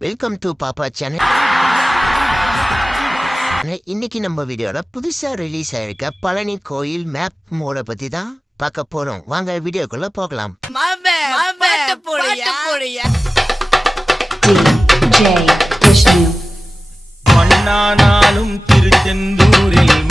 Welcome to பாப்பா channel இன்னைக்கு நம்ம வீடியோல புதுசா ரிலீஸ் ஆயிருக்க பழனி கோயில் மேப் மோட பத்தி தான் பார்க்க போறோம். வாங்க வீடியோக்குள்ள போகலாம். DJ மண்ணானாலும் திருச்செந்தூரில்